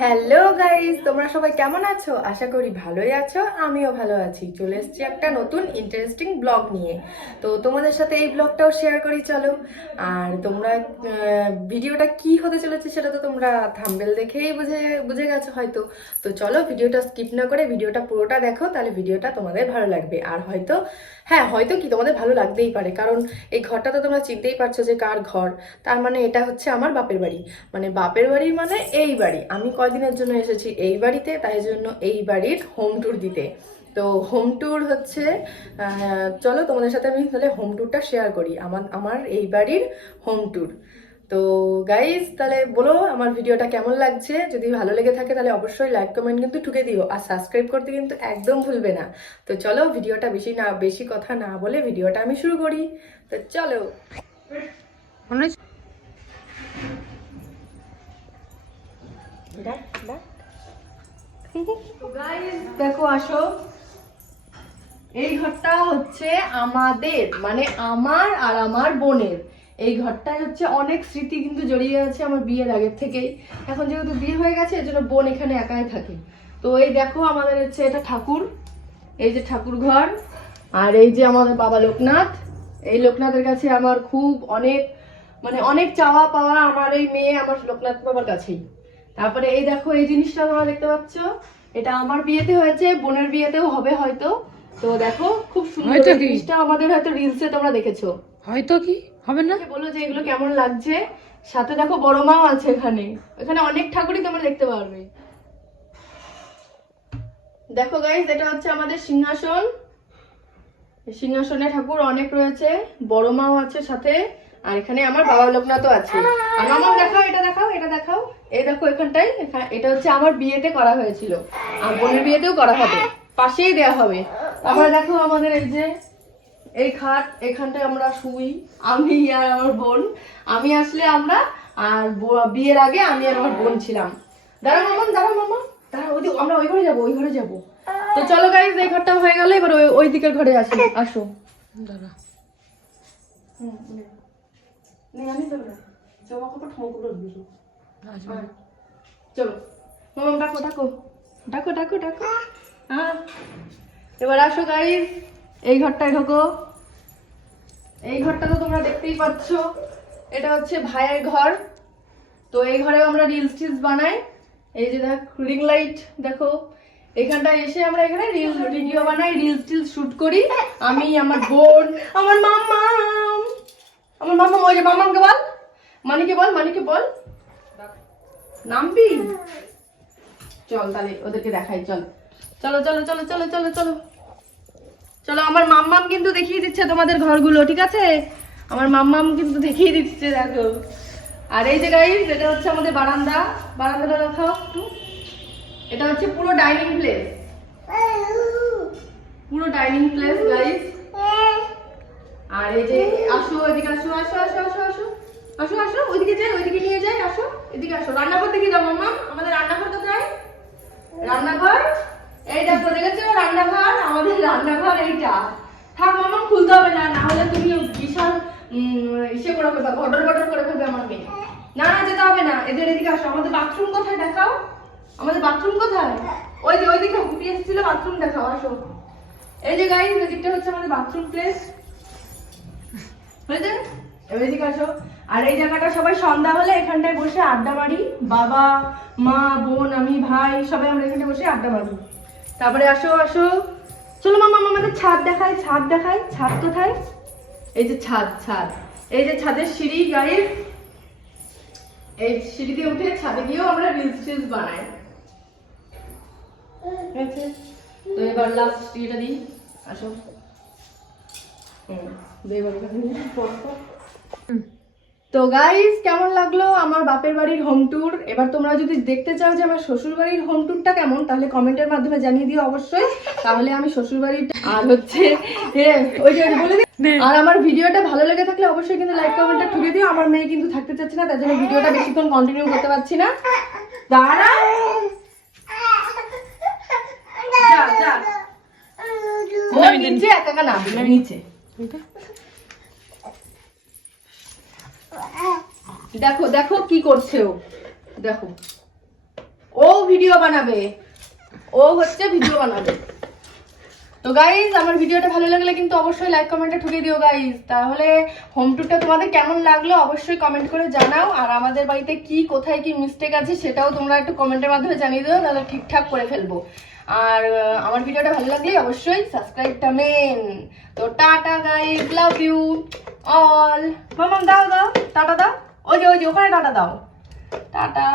Hello guys, তোমরা সবাই কেমন আছো? আশা করি ভালোই আছো। আমিও ভালো আছি। চলে এসেছি একটা নতুন ইন্টারেস্টিং ব্লগ নিয়ে। তো তোমাদের সাথে এই ব্লগটাও শেয়ার করি, চলো। আর তোমরা ভিডিওটা কি হতে চলেছে সেটা তো তোমরা থাম্বনেল দেখেই বুঝে বুঝে গেছো হয়তো। তো চলো, ভিডিওটা স্কিপ না করে ভিডিওটা পুরোটা দেখো, তাহলে ভিডিওটা তোমাদের ভালো লাগবে। আর হয়তো হয়তো কি তোমাদের ভালো লাগতেই পারে, কারণ এই ঘরটা তো তোমরা চিনতেই পারছো যে কার ঘর। তার মানে এটা হচ্ছে আমার বাপের বাড়ি। মানে বাপের বাড়ি মানে এই বাড়ি। আমি কয়দিনের জন্য এসেছি এই বাড়িতে, তাই জন্য এই বাড়ির হোম ট্যুর দিতে। তো হোম ট্যুর হচ্ছে, চলো তোমাদের সাথে আমি তাহলে হোম ট্যুরটা শেয়ার করি, আমার আমার এই বাড়ির হোম ট্যুর। তো গাইজ, তাহলে বলো আমার ভিডিওটা কেমন লাগছে। যদি ভালো লেগে থাকে তাহলে অবশ্যই লাইক কমেন্ট কিন্তু ঠুকে দিও, আর সাবস্ক্রাইব করতে কিন্তু একদম ভুলবে না। তো চলো, ভিডিওটা বেশি কথা না বলে ভিডিওটা আমি শুরু করি। তো চলো। দেখো, আসো। এই ঘরটা হচ্ছে আমাদের, মানে আমার আর আমার বোনের। এই ঘরটায় হচ্ছে অনেক স্মৃতি কিন্তু জড়িয়ে আছে আমার বিয়ের আগের থেকেই। এখন যেহেতু বিয়ে হয়ে গেছে, এজন্য বোন এখানে একাই থাকে। তো এই দেখো, আমাদের হচ্ছে এটা ঠাকুর, এই যে ঠাকুর ঘর। আর এই যে আমাদের বাবা লোকনাথ। এই লোকনাথের কাছে আমার খুব অনেক, মানে অনেক চাওয়া পাওয়া। আমার এই মেয়ে আমার লোকনাথ বাবার কাছেই। তারপরে এই দেখো, এই জিনিসটা তোমরা দেখতে পাচ্ছ, এটা আমার বিয়েতে হয়েছে, বোনের বিয়েতেও হবে হয়তো। তো দেখো, খুব সুন্দর জিনিসটা, আমাদের হয়তো রিলসে তোমরা দেখেছো। হয়তো কি হবে না, বলো যে এগুলো কেমন লাগছে। সাথে দেখো বড় মাও আছে এখানে। এখানে অনেক ঠাকুরই তোমরা দেখতে পারবে। দেখো গাইস, এটা হচ্ছে আমাদের সিংহাসন। সিংহাসনে ঠাকুর অনেক রয়েছে, বড় মাও আছে সাথে। আর এখানে আমার বাবা লোকনাথও আছে। আর মামাও দেখাও, এটা দেখাও, এটা দেখাও। এই দেখো এখানটাই, এটা হচ্ছে আমার বিয়েতে করা হয়েছিল, আর বোনের বিয়েতেও করা হবে, পাশেই দেয়া হবে। তারপরে দেখো আমাদের এই যে এই খাট, এখানটায় আমরা শুই, আমি আর আমার বোন। আমি আসলে আমরা, আর বিয়ের আগে আমি আর আমার বোন ছিলাম। দাঁড়া মামা, দাঁড়া মামা, দাঁড়া, আমরা ওই ঘরে যাবো, ওই ঘরে যাবো। তো চলো গাইস, এই ঘরটা হয়ে গেল, এবার ওই দিকের ঘরে আসি, আসো। দাদা আমি দেবো না, জামা কাপড় ঠামো করে দিবো। আসবে চলো মামা, ডাকো ডাকো ডাকো ডাকো ডাকো। হ্যাঁ, এবার আসো গাইস, এই ঘরটায় ঢোকো। এই ঘরটা তো তোমরা দেখতেই পাচ্ছ, এটা হচ্ছে ভাইয়ের ঘর। তো এই ঘরে আমরা রিলস টিলস বানাই। এই যে দেখ, রিং লাইট দেখো। এখানটায় এসে আমরা এখানে ভিডিও বানাই, রিলস টিলস শুট করি। আমি, আমার বোন, আমার মাম্মাম। আমার মাম্মাম, ওই যে মাম্মামকে বল, মানিকে বল, মানিকে বল, নামবি। চল তাহলে ওদেরকে দেখাই, চল। চলো চলো চলো চলো চলো চলো চলো। আমার মাম্মাম কিন্তু দেখিয়ে দিচ্ছে তোমাদের ঘরগুলো, ঠিক আছে? আমার মাম্মাম কিন্তু দেখিয়ে দিচ্ছে, দেখো। আর এই যে গাইস, এটা হচ্ছে আমাদের বারান্দা। বারান্দাটা দেখাও একটু। এটা হচ্ছে পুরো ডাইনিং প্লেস, পুরো ডাইনিং প্লেস গাইস। আর এই যে, আসো এদিকে, আসো আসো আসো আসো আসো আসো আসো, ওইদিকে যাই, ওইদিকে নিয়ে যাই, আসো এদিকে আসো। রান্নাঘর দেখি দাও মাম্মা, আমাদের রান্নাঘর কোথায়? রান্নাঘর এই দেখো, দেখেছো রান্নাঘর? আমাদের রান্নাঘর এইটা। থাক মাম্মা, খুলতে হবে না, না হলে তুমি বিশাল ইসে করে ফেলবে, ঘটর ঘটর করে ফেলবে আমার মেয়ে। না না, যেতে হবে না, এদের এদিকে আসো। আমাদের বাথরুম কোথায় দেখাও, আমাদের বাথরুম কোথায়? ওই যে ওইদিকে উঠে এসেছিল, বাথরুম দেখাও, আসো। এই যে গাইস, এদিকটা হচ্ছে আমাদের বাথরুম প্লেস, হয়েছে? এদিকে আসো। আর এই জায়গাটা সবাই সন্ধ্যা হলে এখানটায় বসে আড্ডা মারি, বাবা মা বোন আমি ভাই সবাই আমরা এখানে বসে আড্ডা মারি। তারপরে আসো আসো, চলো মামা, আমাদের ছাদ দেখাই, ছাদ দেখাই। ছাদ কোথায়? এই যে ছাদ, ছাদ। এই যে ছাদের সিঁড়ি গাইস, এই সিঁড়ি দিয়ে উঠে ছাদে গিয়েও আমরা রিলস টিলস বানাই। তো এবার লাস্ট ইয়েটা দিই, আসো। তো গাইস, কেমন লাগলো আমার বাপের বাড়ির হোম ট্যুর? এবার তোমরা যদি দেখতে চাও যে আমার শ্বশুর বাড়ির হোম ট্যুরটা কেমন, তাহলে কমেন্টের মাধ্যমে জানিয়ে দিও অবশ্যই। তাহলে আমি শ্বশুর বাড়িটা আর হচ্ছে ওই যে বলে দিই। আর আমার ভিডিওটা ভালো লেগে থাকলে অবশ্যই কিন্তু লাইক কমেন্টটা ঠুকে দিও। আমার মেয়ে কিন্তু থাকতে চাচ্ছে না, তার জন্য ভিডিওটা বেশিক্ষণ কন্টিনিউ করতে পারছি না। দাঁড়া, যা যা, নিচে একা একা নামবি না, নিচে। দেখো দেখো কি করছে ও, দেখো ও ভিডিও বানাবে, ও হচ্ছে ভিডিও বানাবে। তো গাইজ আমার ভিডিওটা ভালো লাগলে কিন্তু অবশ্যই লাইক কমেন্টে ঠুকে দিও গাইজ। তাহলে হোম ট্যুরটা তোমাদের কেমন লাগলো অবশ্যই কমেন্ট করে জানাও, আর আমাদের বাড়িতে কি কোথায় কি মিস্টেক আছে সেটাও তোমরা একটু কমেন্টের মাধ্যমে জানিয়ে দিও, তাহলে ঠিকঠাক করে ফেলবো। আর আমার ভিডিওটা ভালো লাগলে অবশ্যই সাবস্ক্রাইবটা মেন। তো ta ta guys, love you all. মামাম দাও দাও টাটা দাও, ওই যে ওখানে টাটা দাও, টাটা।